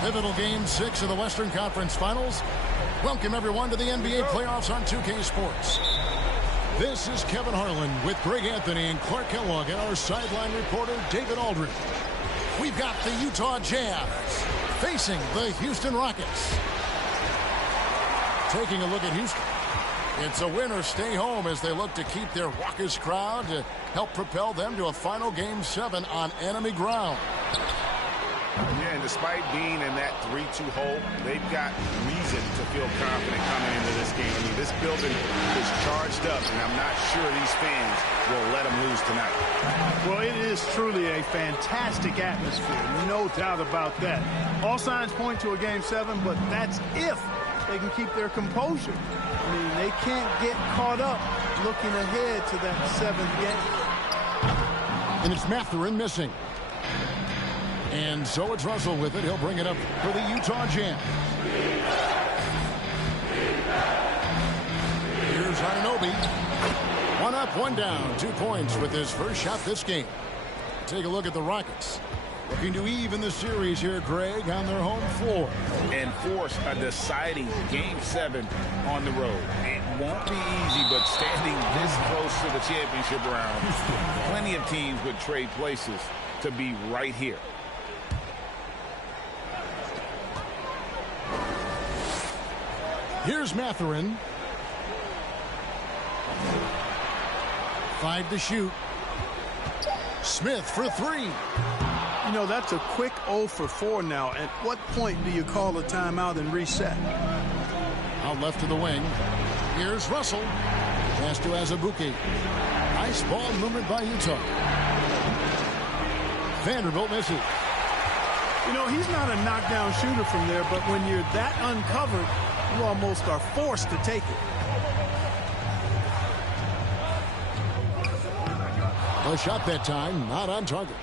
Pivotal Game 6 of the Western Conference Finals. Welcome, everyone, to the NBA playoffs on 2K Sports. This is Kevin Harlan with Greg Anthony and Clark Kellogg and our sideline reporter, David Aldridge. We've got the Utah Jazz facing the Houston Rockets. Taking a look at Houston. It's a win or stay home as they look to keep their raucous crowd to help propel them to a final Game 7 on enemy ground. Yeah, and despite being in that 3-2 hole, they've got reason to feel confident coming into this game. I mean, this building is charged up, and I'm not sure these fans will let them lose tonight. Well, it is truly a fantastic atmosphere, no doubt about that. All signs point to a Game 7, but that's if they can keep their composure. I mean, they can't get caught up looking ahead to that 7th game. And it's Mathurin missing. And so it's Russell with it. He'll bring it up for the Utah Jazz. Here's Anunoby. One up, one down. 2 points with his first shot this game. Take a look at the Rockets. Looking to even the series here, Greg, on their home floor. And force a deciding Game 7 on the road. It won't be easy, but standing this close to the championship round, plenty of teams would trade places to be right here. Here's Mathurin. 5 to shoot. Smith for 3. You know, that's a quick 0 for 4 now. At what point do you call a timeout and reset? Out left to the wing. Here's Russell. Pass to Azubuike. Nice ball movement by Utah. Vanderbilt misses. You know, he's not a knockdown shooter from there, but when you're that uncovered, you almost are forced to take it. A shot that time, not on target.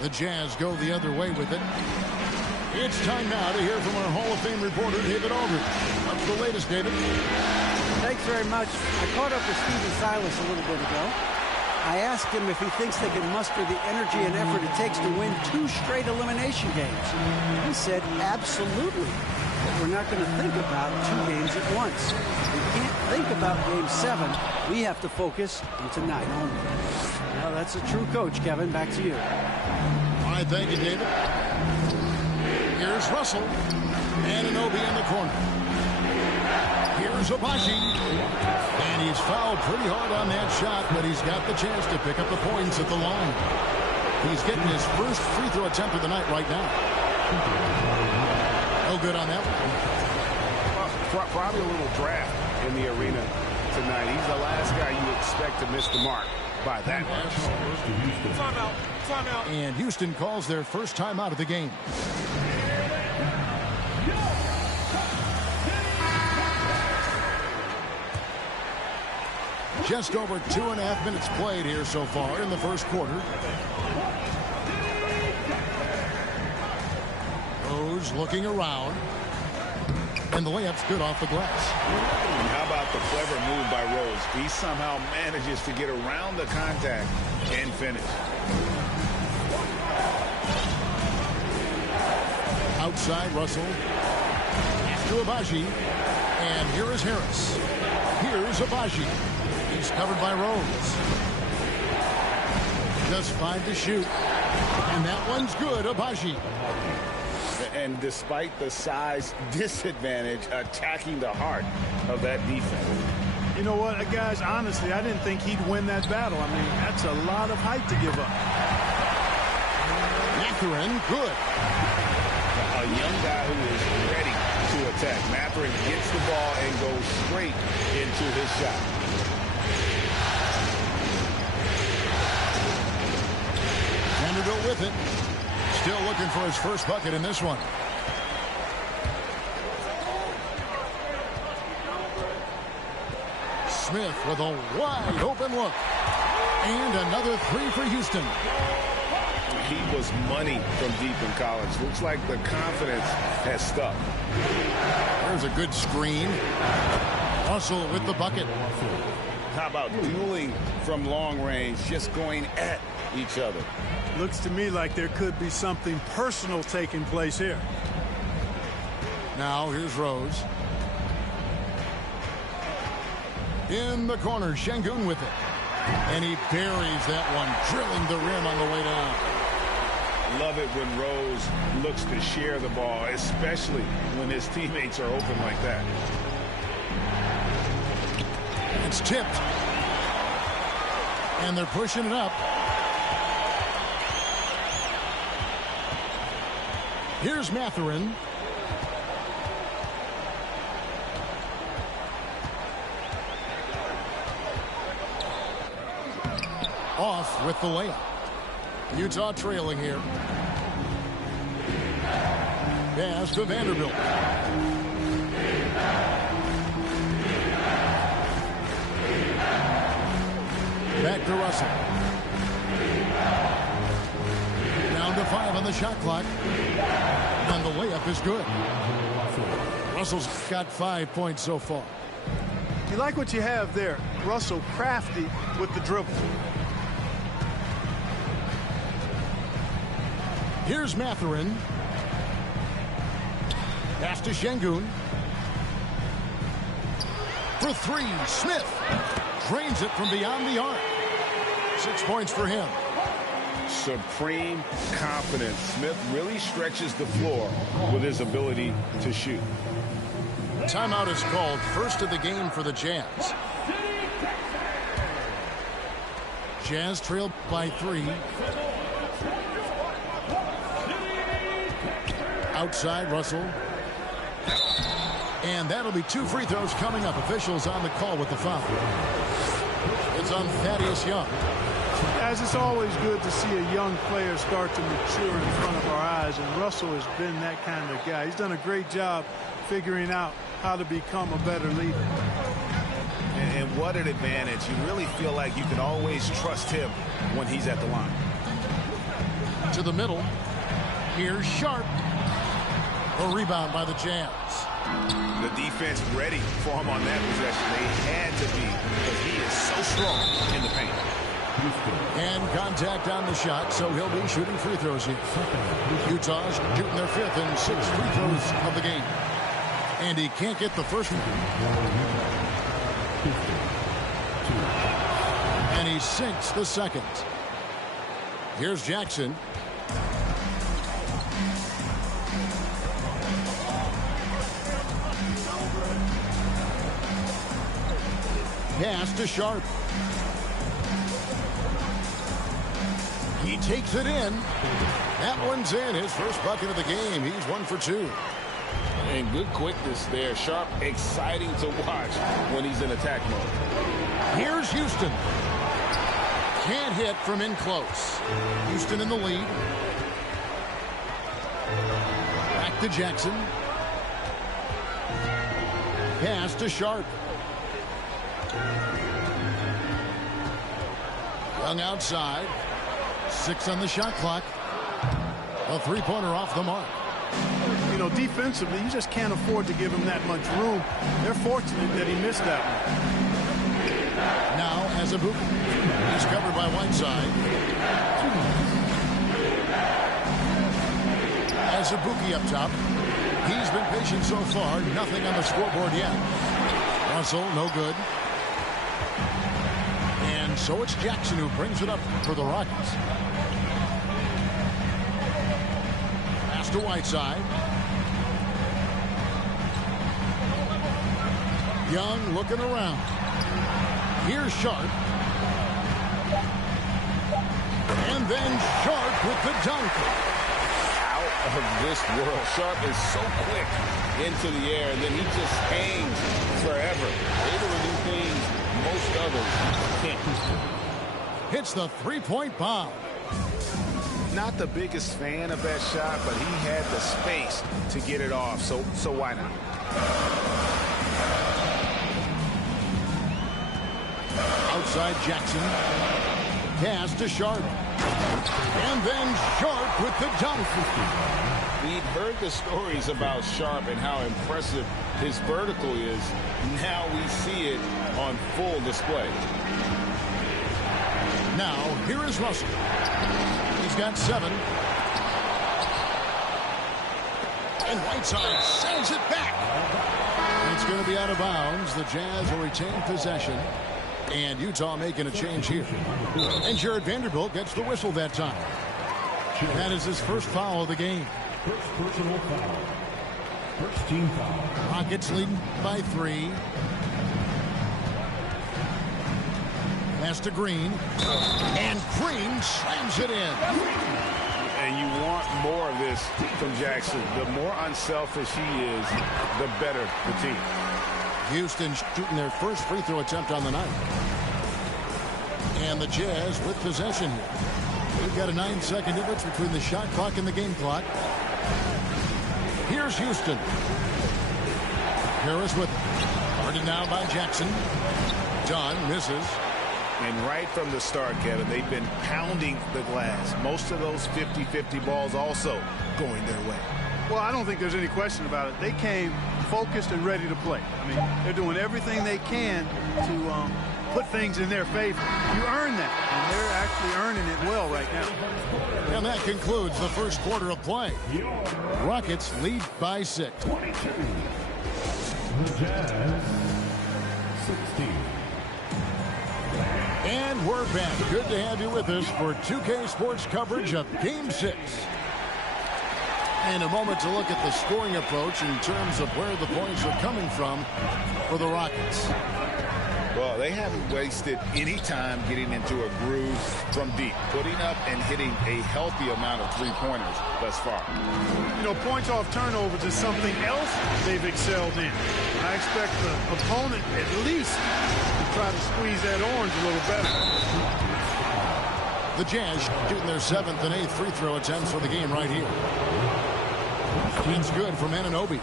The Jazz go the other way with it. It's time now to hear from our Hall of Fame reporter, David Aldridge. What's the latest, David? Thanks very much. I caught up with Stephen Silas a little bit ago. I asked him if he thinks they can muster the energy and effort it takes to win 2 straight elimination games. He said, absolutely. But we're not going to think about 2 games at once. We can't think about Game 7. We have to focus on tonight only. Well, that's a true coach, Kevin. Back to you. All right, thank you, David. Here's Russell. Anunoby in the corner. Here's Abaji. And he's fouled pretty hard on that shot, but he's got the chance to pick up the points at the line. He's getting his first free throw attempt of the night right now. No good on that one. Probably a little draft in the arena tonight. He's the last guy you expect to miss the mark by that much. Timeout. Timeout. And Houston calls their first timeout of the game. Just over 2.5 minutes played here so far in the first quarter. Rose looking around. And the layup's good off the glass. And how about the clever move by Rose? He somehow manages to get around the contact and finish. Outside, Russell. Pass to Abaji. And here is Harris. Here's Abaji. He's covered by Rose. Just 5 to shoot. And that one's good, Abaji. And despite the size disadvantage, attacking the heart of that defense. You know what, guys, honestly, I didn't think he'd win that battle. I mean, that's a lot of height to give up. Mathurin, good. A young guy who is ready to attack. Mathurin gets the ball and goes straight into his shot. Vanderbilt with it. Still looking for his first bucket in this one. Smith with a wide open look. And another 3 for Houston. He was money from deep in college. Looks like the confidence has stuck. There's a good screen. Russell with the bucket. How about dueling from long range, just going at each other? Looks to me like there could be something personal taking place here. Now here's Rose. In the corner, Şengün with it. And he buries that one, drilling the rim on the way down. Love it when Rose looks to share the ball, especially when his teammates are open like that. It's tipped. And they're pushing it up. Here's Mathurin. Off with the layup. Utah trailing here. Pass to Vanderbilt. Back to Russell. Down to 5 on the shot clock. And the layup is good. Russell's got 5 points so far. You like what you have there. Russell crafty with the dribble. Here's Mathurin. Pass to Şengün. For 3, Smith drains it from beyond the arc. 6 points for him. Supreme confidence. Smith really stretches the floor with his ability to shoot. Timeout is called. First of the game for the Jazz. Jazz trailed by 3. Outside, Russell. And that'll be 2 free throws coming up. Officials on the call with the foul. It's on Thaddeus Young. Guys, it's always good to see a young player start to mature in front of our eyes, and Russell has been that kind of guy. He's done a great job figuring out how to become a better leader. And what an advantage. You really feel like you can always trust him when he's at the line. To the middle. Here's Sharp. A rebound by the Jazz. The defense ready for him on that possession. They had to be, because he is so strong in the paint. And contact on the shot, so he'll be shooting free throws here. Utah's shooting their 5th and 6th free throws of the game. And he can't get the first one. And he sinks the second. Here's Jackson. Pass to Sharp. He takes it in. That one's in. His first bucket of the game. He's 1 for 2. And good quickness there. Sharp, exciting to watch when he's in attack mode. Here's Houston. Can't hit from in close. Houston in the lead. Back to Jackson. Pass to Sharp. Young outside. 6 on the shot clock. A three-pointer off the mark. You know, defensively, you just can't afford to give him that much room. They're fortunate that he missed that one. Now, Azubuike. He's covered by Whiteside. Azubuike up top. He's been patient so far. Nothing on the scoreboard yet. Russell, no good. And so it's Jackson who brings it up for the Rockets. Pass to Whiteside. Young looking around. Here's Sharp. And then Sharp with the dunk. Out of this world. Sharp is so quick into the air, and then he just hangs forever. Able to do things most others can't. Hits the three-point bomb. Not the biggest fan of that shot, but he had the space to get it off, so why not? Outside Jackson. Pass to Sharp. And then Sharp with the dunk. We'd heard the stories about Sharp and how impressive his vertical is. Now we see it on full display. Now, here is Russell. He's got 7. And Whiteside sends it back. It's going to be out of bounds. The Jazz will retain possession. And Utah making a change here. And Jared Vanderbilt gets the whistle that time. That is his first foul of the game. First personal foul. First team foul. Rockets leading by 3. Pass to Green. And Green slams it in. And you want more of this from Jackson. The more unselfish he is, the better the team. Houston shooting their first free throw attempt on the night. And the Jazz with possession here. We've got a 9-second difference between the shot clock and the game clock. Here's Houston. Harris with it. Guarded now by Jackson. John misses. And right from the start, Kevin, they've been pounding the glass. Most of those 50-50 balls also going their way. Well, I don't think there's any question about it. They came focused and ready to play. I mean, they're doing everything they can to put things in their favor. You earn that, and they're actually earning it well right now. And that concludes the first quarter of play. Rockets lead by 6. 22. The Jazz, 16. And we're back. Good to have you with us for 2K Sports coverage of Game 6. And a moment to look at the scoring approach in terms of where the points are coming from for the Rockets. Well, they haven't wasted any time getting into a groove from deep, putting up and hitting a healthy amount of three-pointers thus far. You know, points off turnovers is something else they've excelled in. I expect the opponent at least to try to squeeze that orange a little better. The Jazz shooting their 7th and 8th free throw attempts for the game right here. It's good from Anunoby.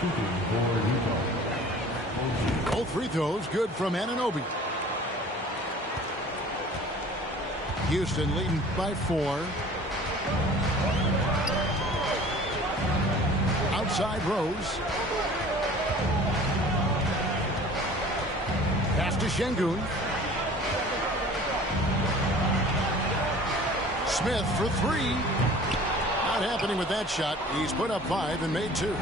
Shooting for Utah. Both free throws good from Anunoby. Houston leading by 4. Outside Rose. Pass to Şengün. Smith for 3. Not happening with that shot. He's put up 5 and made 2.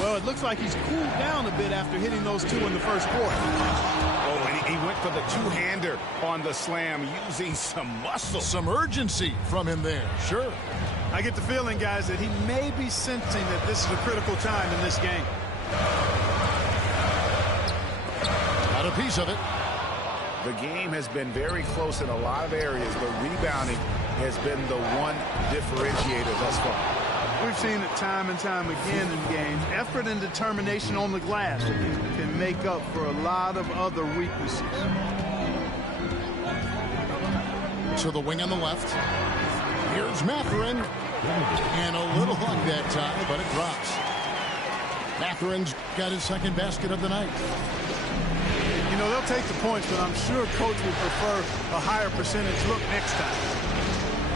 Well, it looks like he's cooled down a bit after hitting those 2 in the first quarter. Oh, and he went for the two-hander on the slam, using some muscle. Some urgency from him there. Sure. I get the feeling, guys, that he may be sensing that this is a critical time in this game. Got a piece of it. The game has been very close in a lot of areas, but rebounding has been the one differentiator thus far. We've seen it time and time again in games. Effort and determination on the glass can make up for a lot of other weaknesses. To the wing on the left. Here's Mathurin. And a little luck that time, but it drops. Mathurin's got his second basket of the night. You You know, they'll take the points, but I'm sure coach would prefer a higher percentage look next time.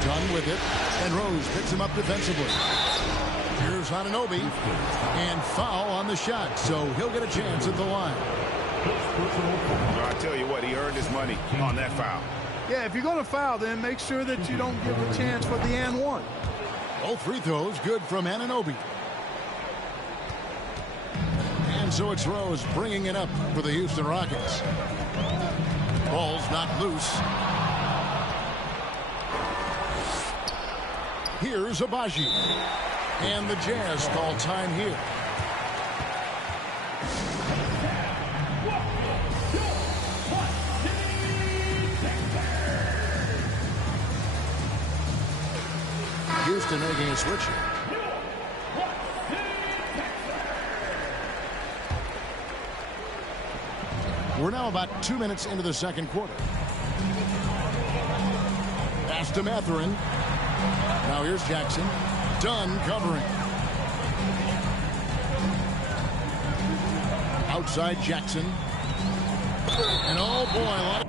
Done with it, and Rose picks him up defensively. Here's Anunoby, and foul on the shot, so he'll get a chance at the line. I tell you what, he earned his money on that foul. Yeah, if you're going to foul, then make sure that you don't give a chance for the and one. Both free throws good from Anunoby. And so it's Rose bringing it up for the Houston Rockets. Ball's not loose. Here's Abaji. And the Jazz call time here. Houston making a switch here. We're now about 2 minutes into the second quarter. Pass to Mathurin. Now here's Jackson. Dunn covering. Outside Jackson. And oh boy, a lot of...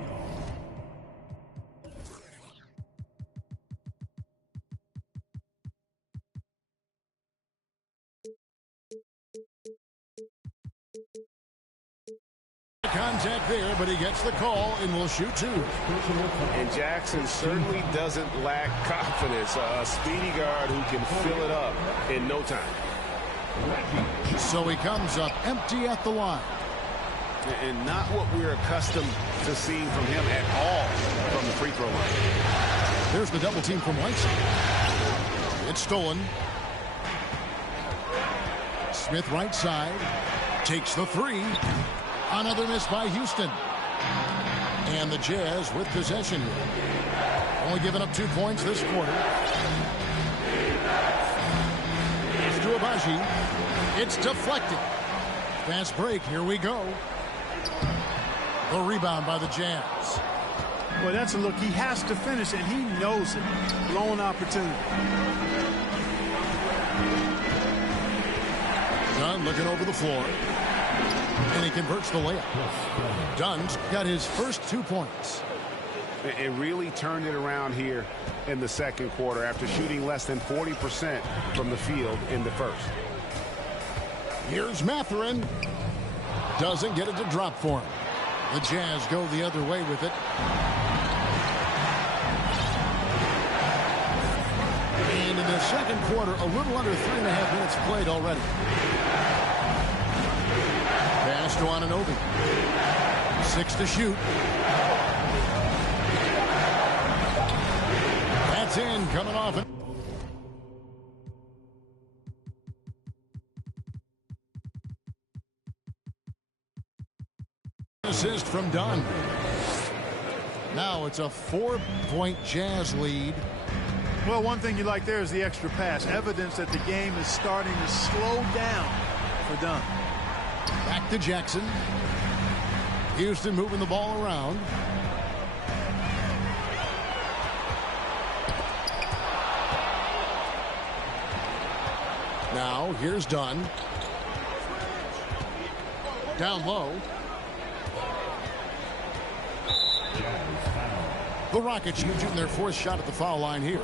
contact there, but he gets the call and will shoot two. And Jackson certainly doesn't lack confidence. A speedy guard who can fill it up in no time. So he comes up empty at the line. And not what we're accustomed to seeing from him at all from the free throw line. There's the double team from Whiteside. It's stolen. Smith right side. Takes the three. Another miss by Houston. And the Jazz with possession here. Only giving up 2 points this quarter. It's to Abaji. It's deflected. Fast break. Here we go. The rebound by the Jazz. Boy, that's a look. He has to finish, and he knows it. Blown opportunity. Dunn looking over the floor. And he converts the layup. Dunn's got his first 2 points. It really turned it around here in the second quarter after shooting less than 40% from the field in the first. Here's Mathurin. Doesn't get it to drop for him. The Jazz go the other way with it. And in the second quarter, a little under 3.5 minutes played already. Pass to Anunoby. 6 to shoot. That's in, coming off it. Assist from Dunn. Now it's a 4-point Jazz lead. Well, one thing you like there is the extra pass. Evidence that the game is starting to slow down for Dunn. Back to Jackson. Houston moving the ball around. Now here's Dunn. Down low. The Rockets shooting their 4th shot at the foul line here.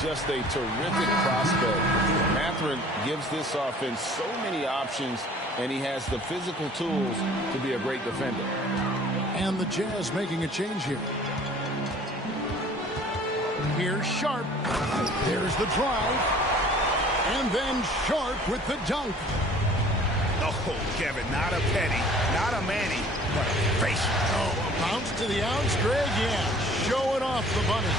Just a terrific prospect. Mathurin gives this offense so many options, and he has the physical tools to be a great defender. And the Jazz making a change here. Here's Sharp. There's the drive. And then Sharp with the dunk. Oh, Kevin, not a penny, not a Manny, but a face. Oh, a bounce to the outs, Greg. Yeah, showing off the bunny.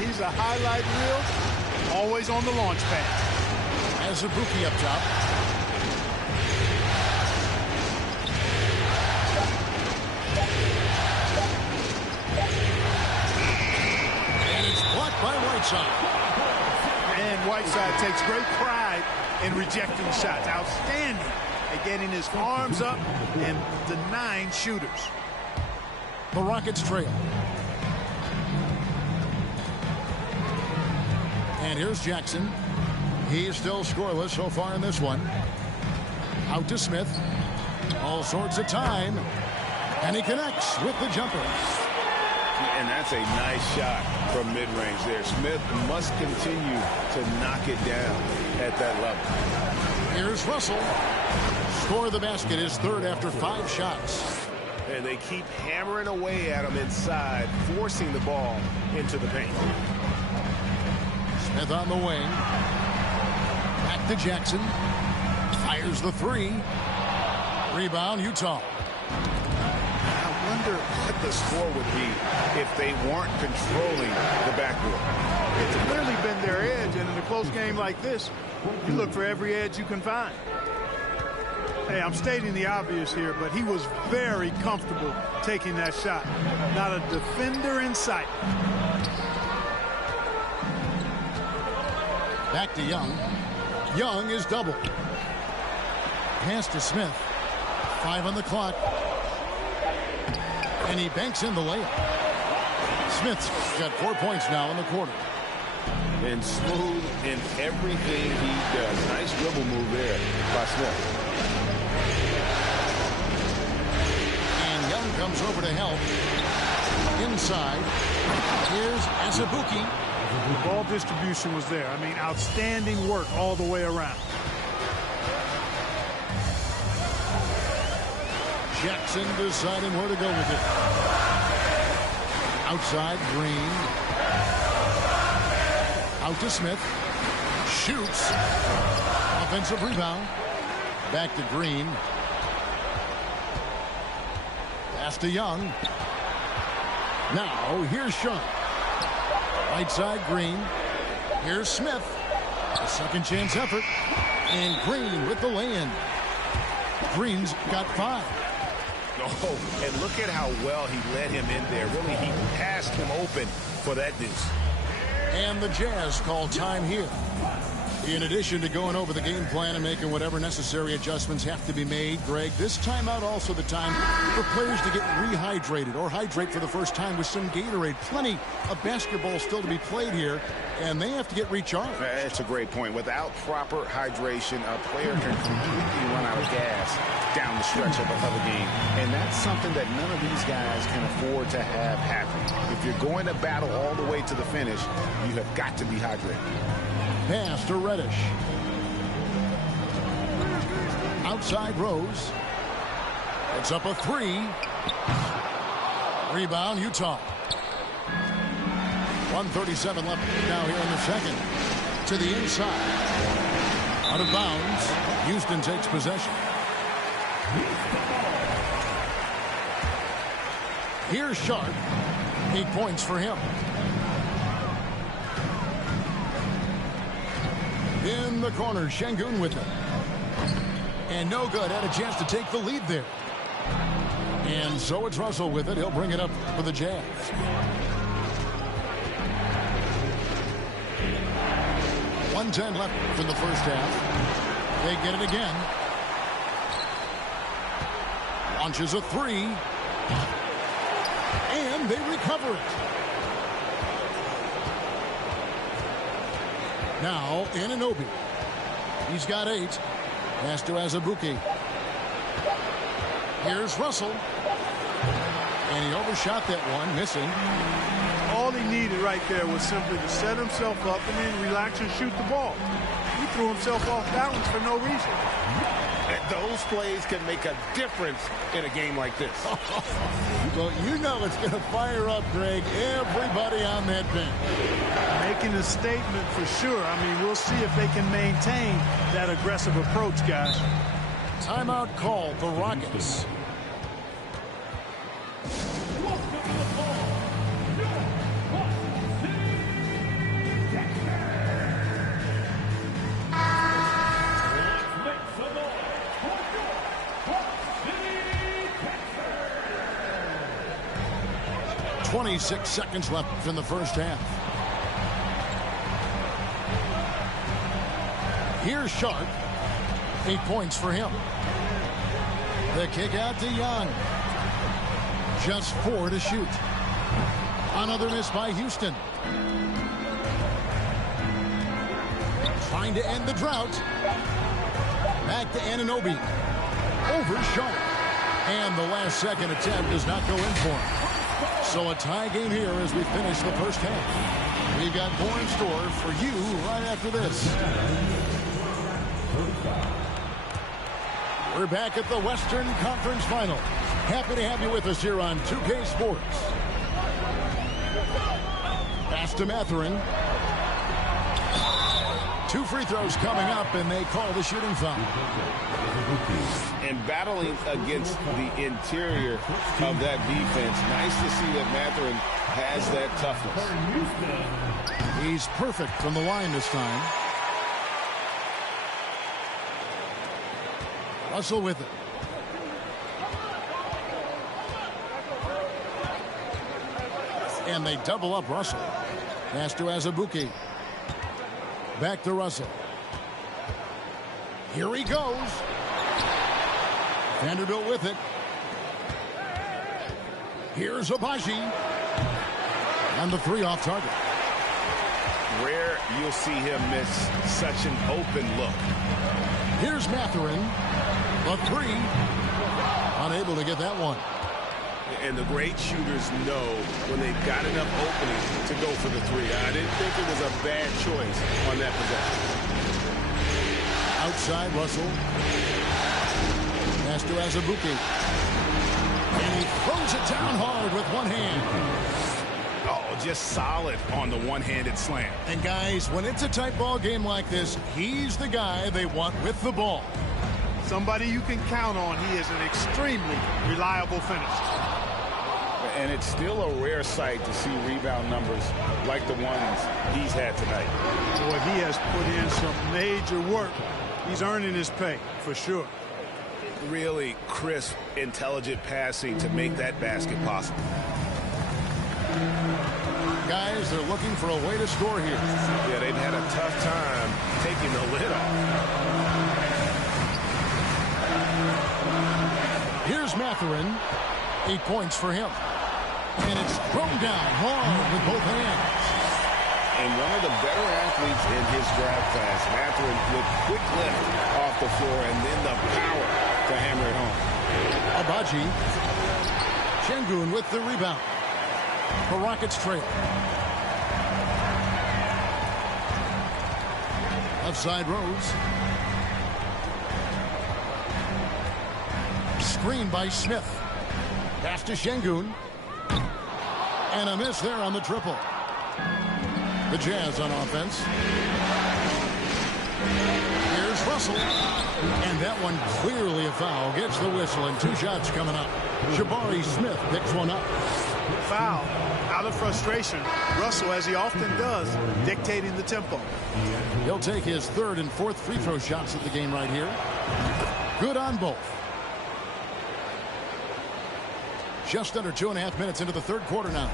He's a highlight reel, always on the launch pad. As Ibuki up top. And it's blocked by Whiteside. And Whiteside takes great pride in rejecting shots. Outstanding at getting his arms up and denying shooters. The Rockets trail. And here's Jackson. He's still scoreless so far in this one. Out to Smith. All sorts of time. And he connects with the jumper. And that's a nice shot from mid-range there. Smith must continue to knock it down at that level. Here's Russell. Score the basket, his third after 5 shots. And they keep hammering away at him inside, forcing the ball into the paint. Smith on the wing. Back to Jackson. Fires the 3. Rebound, Utah. I wonder what the score would be if they weren't controlling the backcourt. It's clearly been their edge, and in a close game like this, you look for every edge you can find. Hey, I'm stating the obvious here, but he was very comfortable taking that shot. Not a defender in sight. Back to Young. Young is double. Pass to Smith. 5 on the clock. And he banks in the layup. Smith's got 4 points now in the quarter. And smooth in everything he does. Nice dribble move there by Smith. And Young comes over to help. Inside. Here's Azubuike. The ball distribution was there. I mean, outstanding work all the way around. Jackson deciding where to go with it. Outside, Green. Out to Smith. Shoots. Offensive rebound. Back to Green. Pass to Young. Now, here's Sharp. Right side, Green. Here's Smith. A second chance effort. And Green with the lay-in. Green's got 5. Oh, and look at how well he led him in there. Really, he passed him open for that deuce. And the Jazz call time here. In addition to going over the game plan and making whatever necessary adjustments have to be made, Greg, this timeout also the time for players to get rehydrated or hydrate for the first time with some Gatorade. Plenty of basketball still to be played here, and they have to get recharged. That's a great point. Without proper hydration, a player can completely run out of gas down the stretch of a game. And that's something that none of these guys can afford to have happen. If you're going to battle all the way to the finish, you have got to be hydrated. Pass to Reddish. Outside Rose. It's up a 3. Rebound, Utah. 1:37 left now here in the second. To the inside. Out of bounds. Houston takes possession. Here's Sharp. 8 points for him. In the corner, Şengün with it. And no good. Had a chance to take the lead there. And so it's Russell with it. He'll bring it up for the Jazz. .110 left from the first half. They get it again. Launches a 3. And they recover it. Now, Anunoby. He's got 8. Pass to Azubuike. Here's Russell. And he overshot that one, missing. All he needed right there was simply to set himself up and then relax and shoot the ball. He threw himself off balance for no reason. Those plays can make a difference in a game like this. Well, you know it's going to fire up, Greg, everybody on that bench. Making a statement for sure. I mean, we'll see if they can maintain that aggressive approach, guys. Timeout called, the Rockets. .26 seconds left in the first half. Here's Sharp. 8 points for him. The kick out to Young. Just 4 to shoot. Another miss by Houston. Trying to end the drought. Back to Anunoby. Over Sharp. And the last second attempt does not go in for him. So a tie game here as we finish the first half. We've got more in store for you right after this. We're back at the Western Conference Final. Happy to have you with us here on 2K Sports. Pass to Mathurin. 2 free throws coming up, and they call the shooting foul. And battling against the interior of that defense, nice to see that Mathurin has that toughness. He's perfect from the line this time. Russell with it. And they double up Russell. Pass to Nba2k. Back to Russell. Here he goes. Vanderbilt with it. Here's Abaji. And the 3 off target. Rare you'll see him miss such an open look. Here's Mathurin. The 3. Unable to get that one. And the great shooters know when they've got enough opening to go for the 3. I didn't think it was a bad choice on that possession. Outside Russell. Pass to Nba2k. And he throws it down hard with one hand. Oh, just solid on the one-handed slam. And guys, when it's a tight ball game like this, he's the guy they want with the ball. Somebody you can count on. He is an extremely reliable finisher. And it's still a rare sight to see rebound numbers like the ones he's had tonight. Boy, he has put in some major work. He's earning his pay, for sure. Really crisp, intelligent passing to make that basket possible. Guys, they're looking for a way to score here. Yeah, they've had a tough time taking the lid off. Here's Mathurin. 8 points for him. And it's thrown down hard with both hands. And one of the better athletes in his draft class, Mathurin, with quick lift off the floor and then the power to hammer it home. Abaji. Şengün with the rebound. The Rockets trail. Outside Rose. Screen by Smith. Pass to Şengün. And a miss there on the triple. The Jazz on offense. Here's Russell. And that one clearly a foul. Gets the whistle and 2 shots coming up. Jabari Smith picks one up. Foul. Out of frustration. Russell, as he often does, dictating the tempo. He'll take his 3rd and 4th free throw shots of the game right here. Good on both. Just under 2.5 minutes into the 3rd quarter now.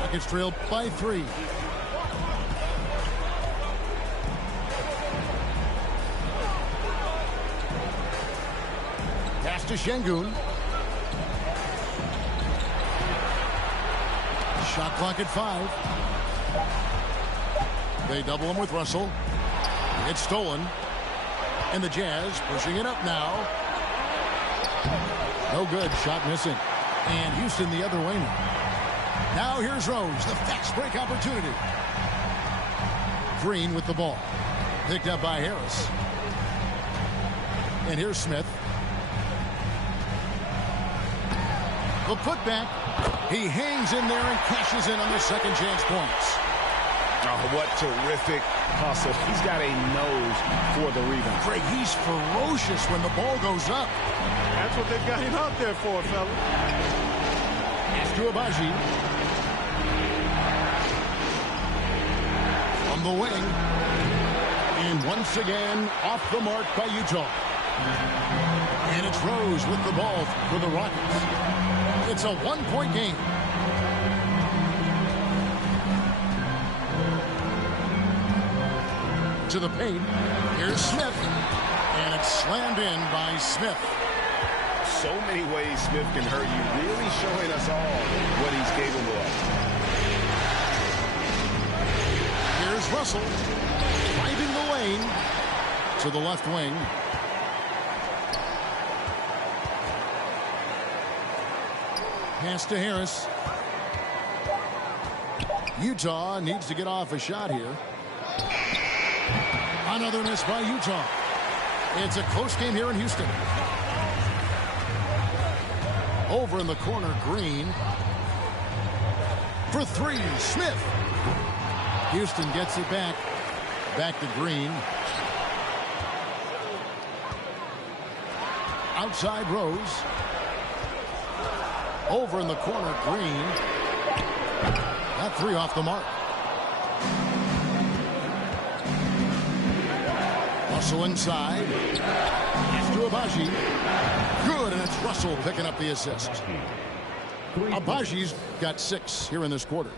Rockets trailed by 3. Pass to Şengün. Shot clock at 5. They double him with Russell. It's stolen. And the Jazz pushing it up now. No good. Shot missing. And Houston the other way now. Now here's Rose. The fast break opportunity. Green with the ball. Picked up by Harris. And here's Smith. The putback. He hangs in there and cashes in on the second chance points. Oh, what terrific hustle. He's got a nose for the rebound. Craig, he's ferocious when the ball goes up. That's what they've got him out there for, fella. Pass to Abaji. From the wing. And once again, off the mark by Utah. And it's Rose with the ball for the Rockets. It's a 1-point game. To the paint. Here's Smith. And it's slammed in by Smith. So many ways Smith can hurt you, really showing us all what he's capable of. Here's Russell. Driving the lane to the left wing. Pass to Harris. Utah needs to get off a shot here. Another miss by Utah. It's a close game here in Houston. Over in the corner, Green. For three, Smith. Houston gets it back. Back to Green. Outside Rose. Over in the corner, Green. That three off the mark. Russell inside. It's to Abaji. Good, and it's Russell picking up the assist. Abaji's got 6 here in this quarter.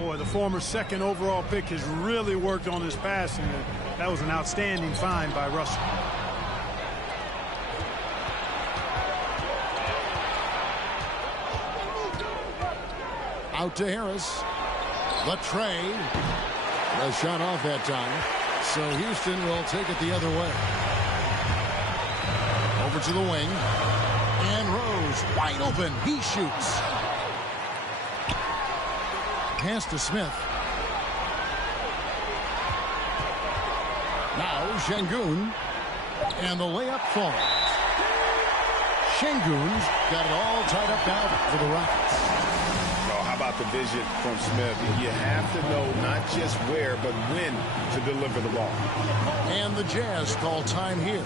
Boy, the former second overall pick has really worked on his passing. That was an outstanding find by Russell. Out to Harris. Latre. The shot off that time. So Houston will take it the other way. Over to the wing. And Rose wide open. He shoots. Pass to Smith. Now Şengün. And the layup falls. Şengün's got it all tied up now for the Rockets. How about the vision from Smith? You have to know not just where, but when to deliver the ball. And the Jazz call time here.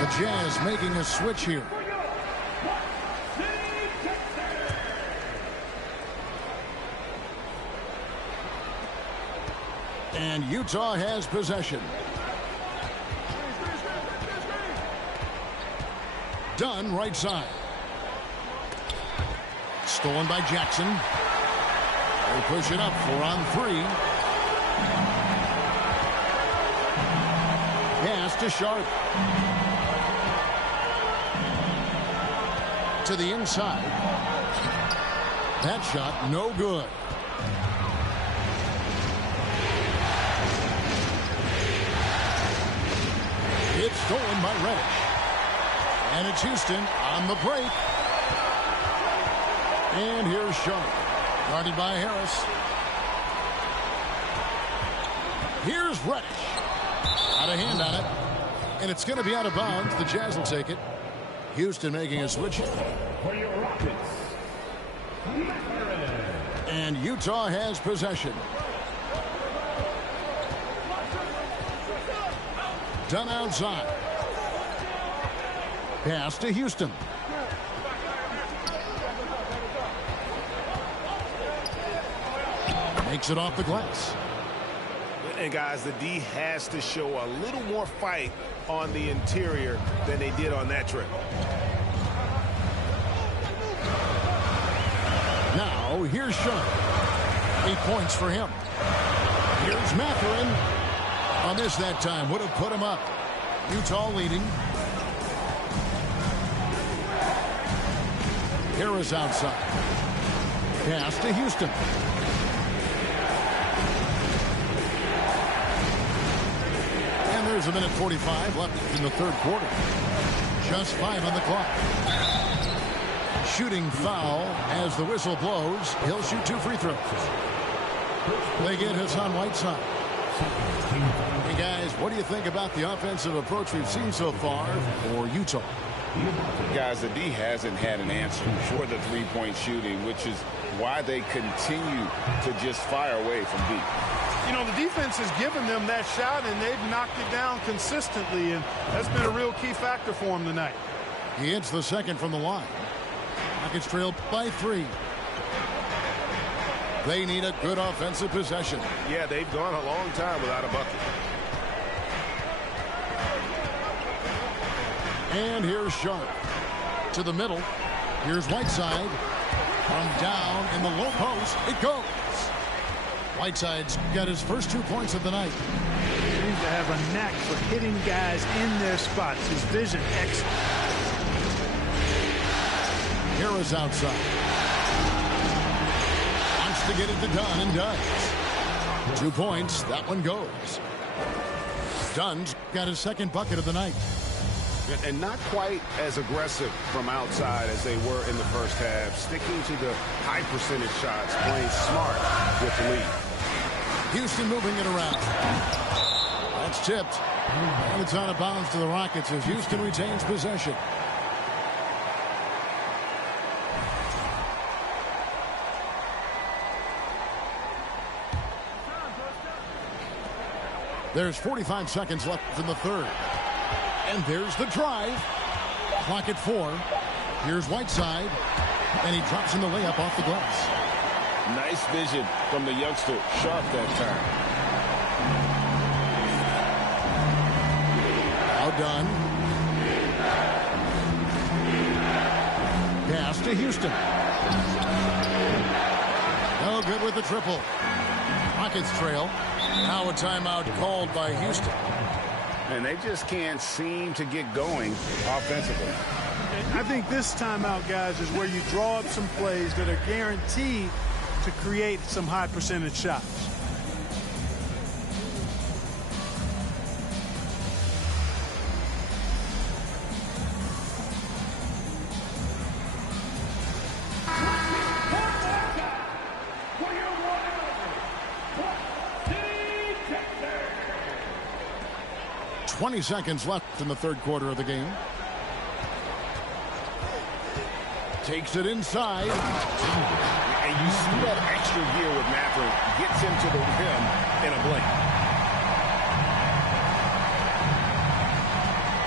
The Jazz making a switch here. And Utah has possession. Dunn right side. Stolen by Jackson. They push it up 4-on-3. Pass to Sharp. To the inside. That shot no good. It's stolen by Reddish. And it's Houston on the break. And here's Sharp. Guarded by Harris. Here's Reddish. Out of hand on it. And it's going to be out of bounds. The Jazz will take it. Houston making a switch. And Utah has possession. Dunn outside. Pass to Houston. Makes it off the glass. And guys, the D has to show a little more fight on the interior than they did on that trip. Now here's Sharp. 8 points for him. Here's Mathurin. On this that time would have put him up. Utah leading. Harris outside. Pass to Houston. And there's 1:45 left in the third quarter. Just 5 on the clock. Shooting foul as the whistle blows. He'll shoot 2 free throws. They get Hassan Whiteside. Hey guys, what do you think about the offensive approach we've seen so far for Utah? Guys, the D hasn't had an answer for the three-point shooting, which is why they continue to just fire away from deep. You know, the defense has given them that shot, and they've knocked it down consistently, and that's been a real key factor for them tonight. He hits the second from the line. Rockets trail by 3. They need a good offensive possession. Yeah, they've gone a long time without a bucket. And here's Sharp. To the middle. Here's Whiteside. From down in the low post. It goes. Whiteside's got his first 2 points of the night. He seems to have a knack for hitting guys in their spots. His vision excellent. Harris outside. Wants to get it to Dunn and does. 2 points. That one goes. Dunn's got his second bucket of the night. And not quite as aggressive from outside as they were in the first half. Sticking to the high percentage shots, playing smart with the lead. Houston moving it around. That's tipped. And it's out of bounds to the Rockets as Houston retains possession. There's 45 seconds left in the third. And there's the drive. Clock at 4. Here's Whiteside. And he drops in the layup off the glass. Nice vision from the youngster. Sharp that time. Now done. Pass to Houston. No good with the triple. Rockets trail. Now a timeout called by Houston. And they just can't seem to get going offensively. I think this timeout, guys, is where you draw up some plays that are guaranteed to create some high percentage shots. .20 seconds left in the third quarter of the game. Takes it inside. And you see that extra gear with Mathurin. Gets him to the rim in a blink.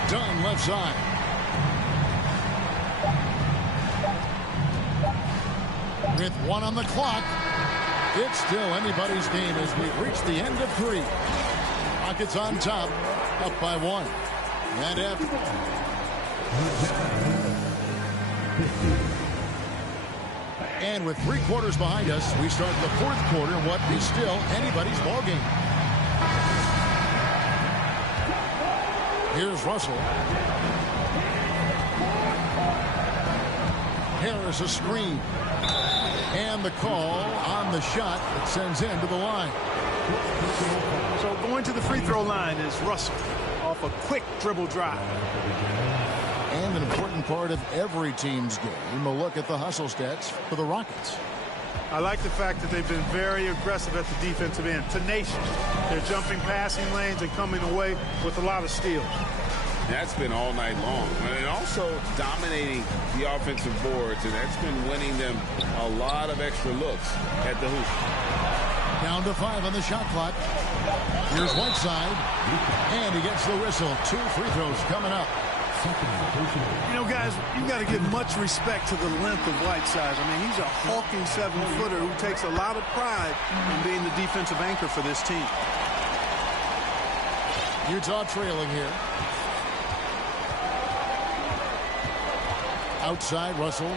Dunn left side. With 1 on the clock. It's still anybody's game as we've reached the end of 3. Rockets on top. Up by 1. And F. And with 3 quarters behind us, we start the fourth quarter. What is still anybody's ball game. Here's Russell. Harris a screen. And the call on the shot that sends him to the line. So going to the free throw line is Russell off a quick dribble drive. And an important part of every team's game, a look at the hustle stats for the Rockets. I like the fact that they've been very aggressive at the defensive end. Tenacious. They're jumping passing lanes and coming away with a lot of steals. That's been all night long. And also dominating the offensive boards, and that's been winning them a lot of extra looks at the hoop. Down to 5 on the shot clock. Here's Whiteside. And he gets the whistle. 2 free throws coming up. You know, guys, you've got to give much respect to the length of Whiteside. I mean, he's a hulking 7-footer who takes a lot of pride in being the defensive anchor for this team. Utah trailing here. Outside, Russell.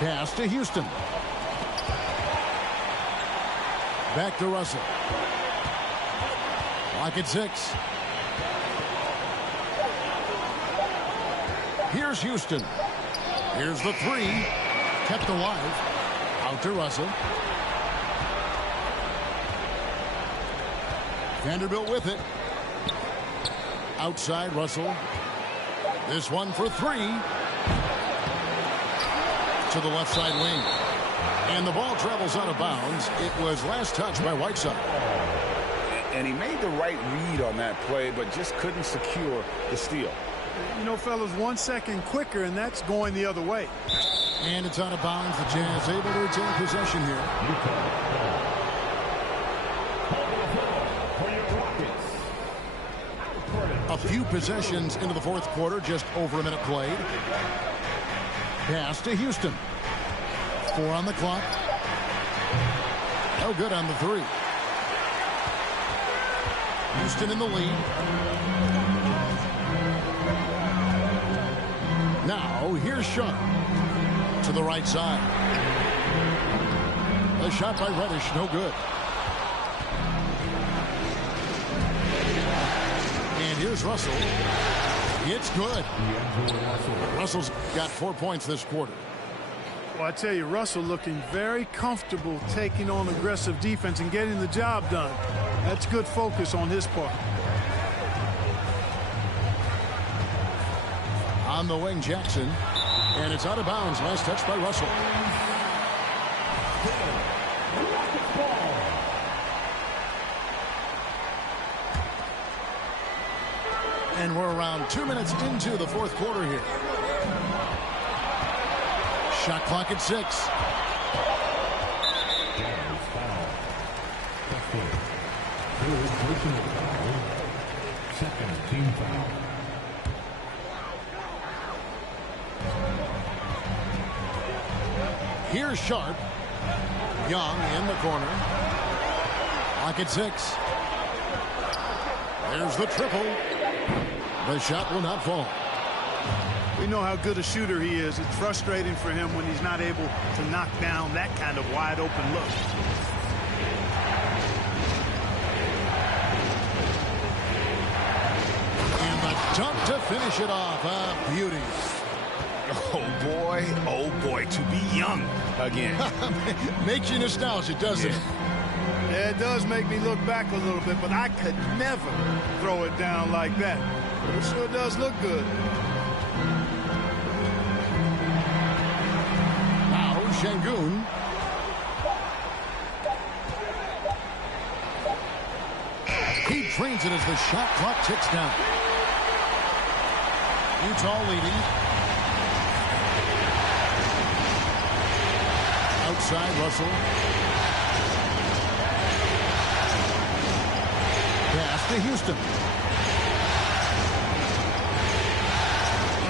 Pass to Houston. Back to Russell. Clock at 6. Here's Houston. Here's the 3. Kept alive. Out to Russell. Vanderbilt with it. Outside, Russell. This one for 3. To the left side wing. And the ball travels out of bounds. It was last touched by Whiteside. And he made the right read on that play, but just couldn't secure the steal. You know, fellas, 1 second quicker, and that's going the other way. And it's out of bounds. The Jazz able to retain possession here. A few possessions into the fourth quarter, just over a minute played. Pass to Houston. 4 on the clock. No good on the 3. Houston in the lead. Now, here's Sean. To the right side. A shot by Reddish, no good. And here's Russell. It's good. Russell's got 4 points this quarter. Well, I tell you, Russell looking very comfortable taking on aggressive defense and getting the job done. That's good focus on his part. On the wing, Jackson. And it's out of bounds. Last touch by Russell. And we're around 2 minutes into the fourth quarter here. Shot clock at 6. Second team foul. Here's Sharp. Young in the corner. Clock at 6. There's the triple. The shot will not fall. We know how good a shooter he is. It's frustrating for him when he's not able to knock down that kind of wide open look. And the dunk to finish it off. A beauty. Oh boy, to be young again. Makes you nostalgic, doesn't it? Yeah, it does make me look back a little bit, but I could never throw it down like that. But it sure does look good. Now Şengün. He trains it as the shot clock ticks down. Utah leading. Outside Russell. Pass to Houston.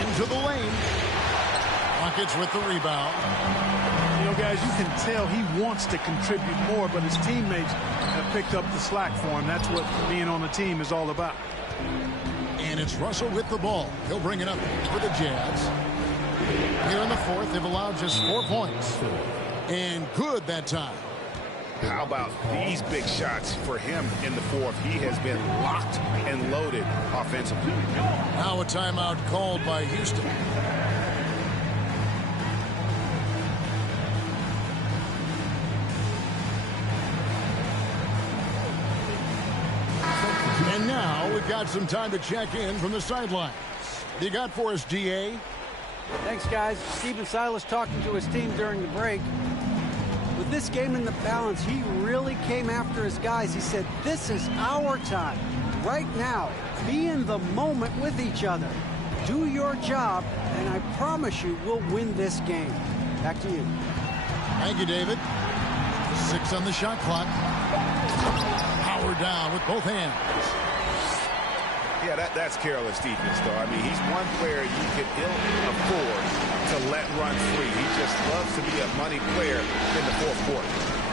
Into the lane. Rockets with the rebound. You know, guys, you can tell he wants to contribute more, but his teammates have picked up the slack for him. That's what being on the team is all about. And it's Russell with the ball. He'll bring it up for the Jazz. Here in the fourth, they've allowed just 4 points. And good that time. How about these big shots for him in the fourth? He has been locked and loaded offensively. Now a timeout called by Houston. And now we've got some time to check in from the sidelines. You got for us, DA? Thanks, guys. Stephen Silas talking to his team during the break. With this game in the balance, he really came after his guys. He said, this is our time. Right now, be in the moment with each other. Do your job, and I promise you we'll win this game. Back to you. Thank you, David. 6 on the shot clock. Power down with both hands. Yeah, that's careless defense, though. I mean, he's one player you could ill afford to let run free. He just loves to be a money player in the fourth quarter.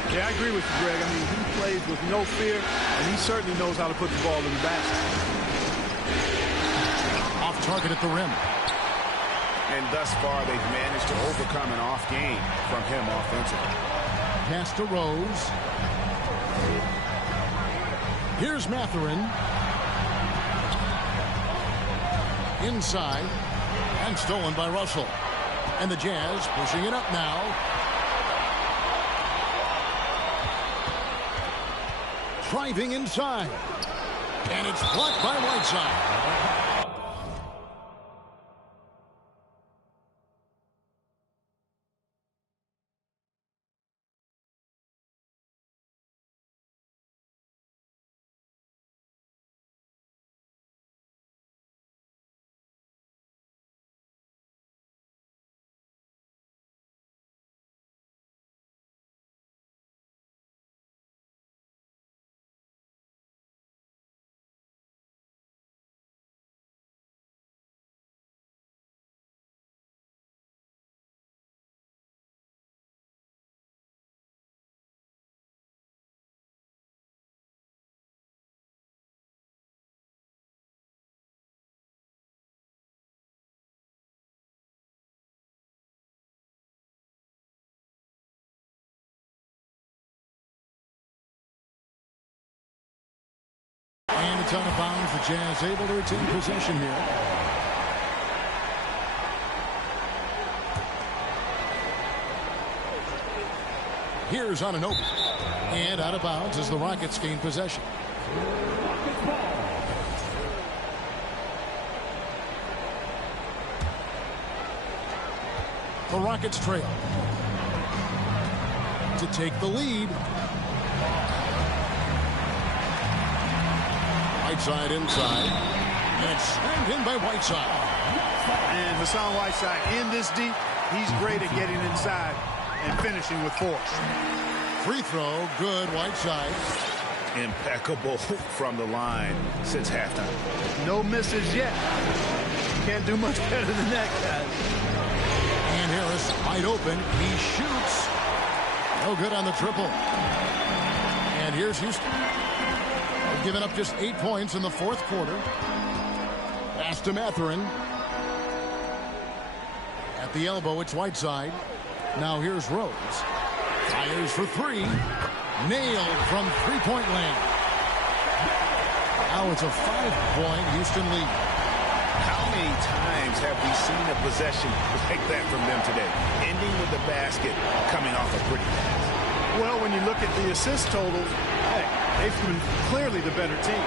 Yeah, I agree with you, Greg. I mean, he plays with no fear, and he certainly knows how to put the ball in the basket. Off target at the rim. And thus far, they've managed to overcome an off game from him offensively. Pass to Rose. Here's Mathurin. Inside. And stolen by Russell. And the Jazz pushing it up now. Driving inside. And it's blocked by Whiteside. And it's out of bounds. The Jazz able to retain possession here. Here's Anunoby. And out of bounds as the Rockets gain possession. The Rockets trail to take the lead. Whiteside inside. And it's slammed in by Whiteside. And Hassan Whiteside in this deep, he's great at getting inside and finishing with force. Free throw, good. Whiteside. Impeccable from the line since halftime. No misses yet. Can't do much better than that, guys. And Harris wide open. He shoots. No good on the triple. And here's Houston. They've given up just 8 points in the fourth quarter. Pass to Mathurin. At the elbow, it's Whiteside. Now here's Rose. Fires for three. Nailed from three-point land. Now it's a 5-point Houston lead. How many times have we seen a possession like that from them today? Ending with the basket, coming off a pretty pass. Well, when you look at the assist totals, hey, they've been clearly the better team.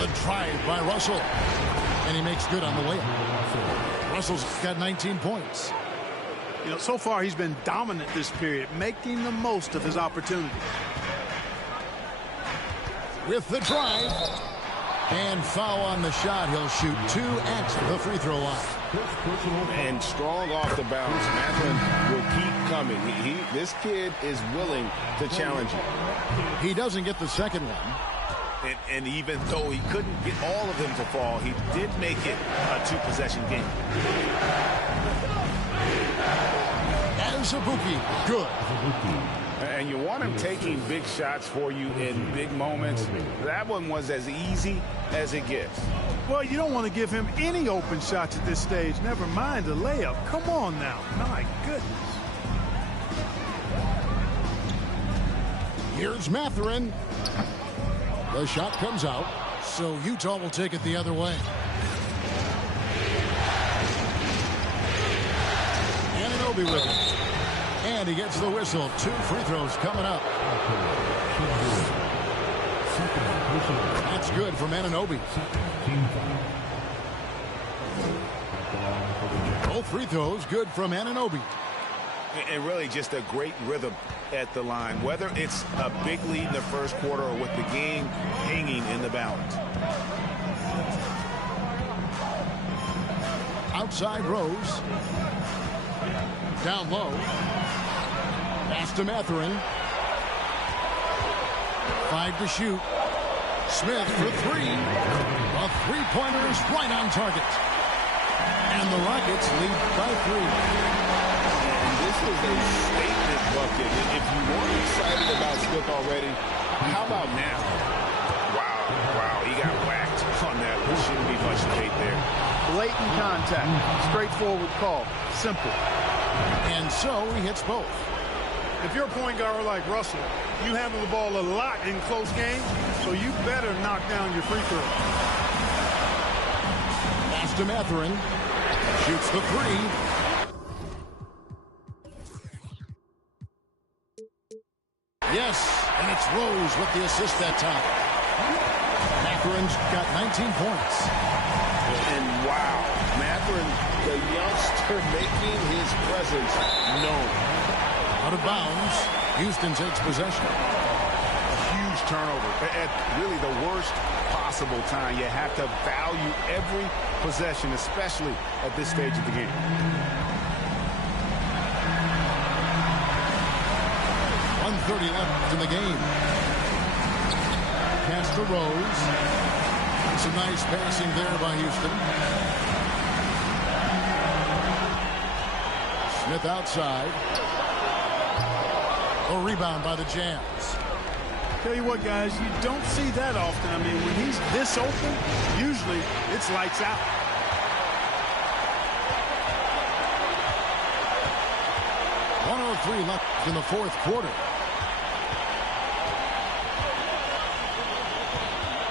The drive by Russell. And he makes good on the layup. Russell's got 19 points. You know, so far he's been dominant this period, making the most of his opportunity. With the drive. And foul on the shot. He'll shoot 2 at the free throw line. And strong off the bounce. Mathurin will keep coming. This kid is willing to challenge you. He doesn't get the second one. And even though he couldn't get all of them to fall, he did make it a 2-possession game. Azubuike, good. And you want him taking big shots for you in big moments. That one was as easy as it gets. Well, you don't want to give him any open shots at this stage. Never mind a layup. Come on now. My goodness. Here's Mathurin. The shot comes out, so Utah will take it the other way. Anunoby with it. And he gets the whistle. 2 free throws coming up. That's good from Anunoby. Both free throws good from Anunoby. And really just a great rhythm at the line, whether it's a big lead in the first quarter or with the game hanging in the balance. Outside Rose. Down low. Pass to Mathurin. 5 to shoot. Smith for 3. A three-pointer is right on target. And the Rockets lead by 3. This is a statement bucket. If you weren't excited about Smith already, how about now? Wow, he got whacked on that. There shouldn't be much debate there. Blatant contact. Straightforward call. Simple. And so he hits both. If you're a point guard like Russell, you handle the ball a lot in close games, so you better knock down your free throw. Pass to Mathurin. Shoots the 3. Yes, and it's Rose with the assist that time. Mathurin's got 19 points. And wow, Mathurin, the youngster, making his presence known. Out of bounds, Houston takes possession. A huge turnover at really the worst possible time. You have to value every possession, especially at this stage of the game. 1:30 left in the game. Pass to Rose. Some nice passing there by Houston. Smith outside. A rebound by the Jazz. Tell you what, guys, you don't see that often. I mean, when he's this open, usually it's lights out. .103 left in the fourth quarter.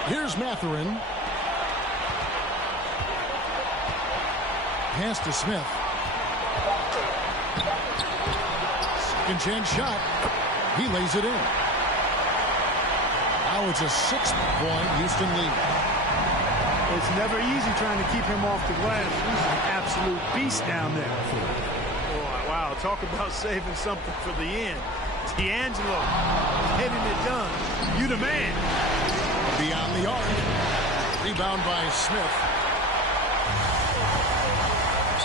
Here's Mathurin. Pass to Smith. Second chance shot. He lays it in. Now it's a 6-point Houston lead. It's never easy trying to keep him off the glass. He's an absolute beast down there. Oh, wow, talk about saving something for the end. D'Angelo getting it done. You the man. Beyond the arc. Rebound by Smith.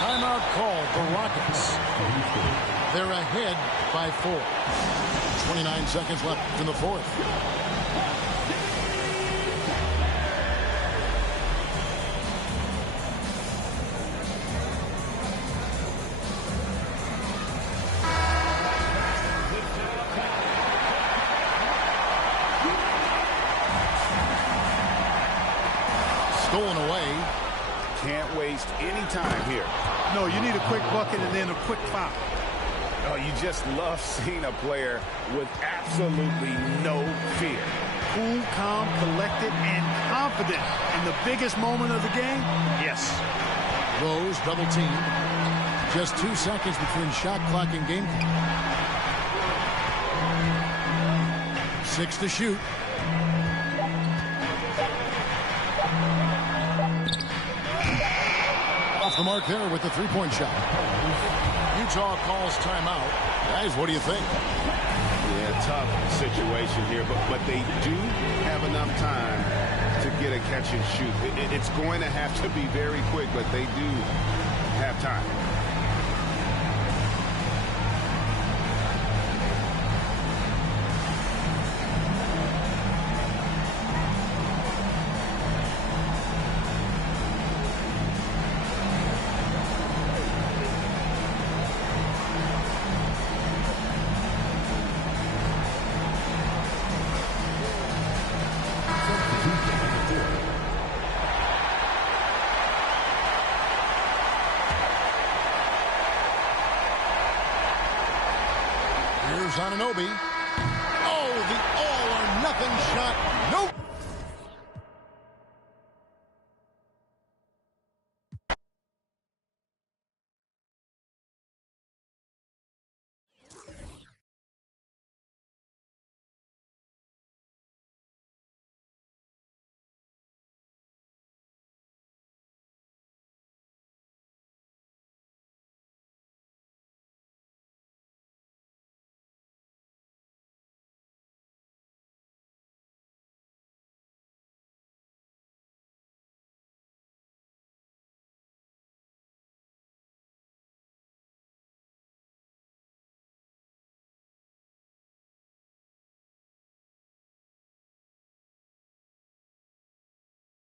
Timeout called the Rockets. They're ahead by 4. 29 seconds left in the fourth. Stolen away. Can't waste any time here. No, you need a quick bucket and then a quick foul. Oh, you just love seeing a player with absolutely no fear. Cool, calm, collected, and confident in the biggest moment of the game. Yes. Rose double team. Just 2 seconds between shot clock and game clock. 6 to shoot. Off the mark there with the three-point shot. Utah calls timeout. Guys, what do you think? Yeah, tough situation here, but they do have enough time to get a catch and shoot. It's going to have to be very quick, but they do have time. Here's Anunoby. Oh, the all-or-nothing shot. Nope.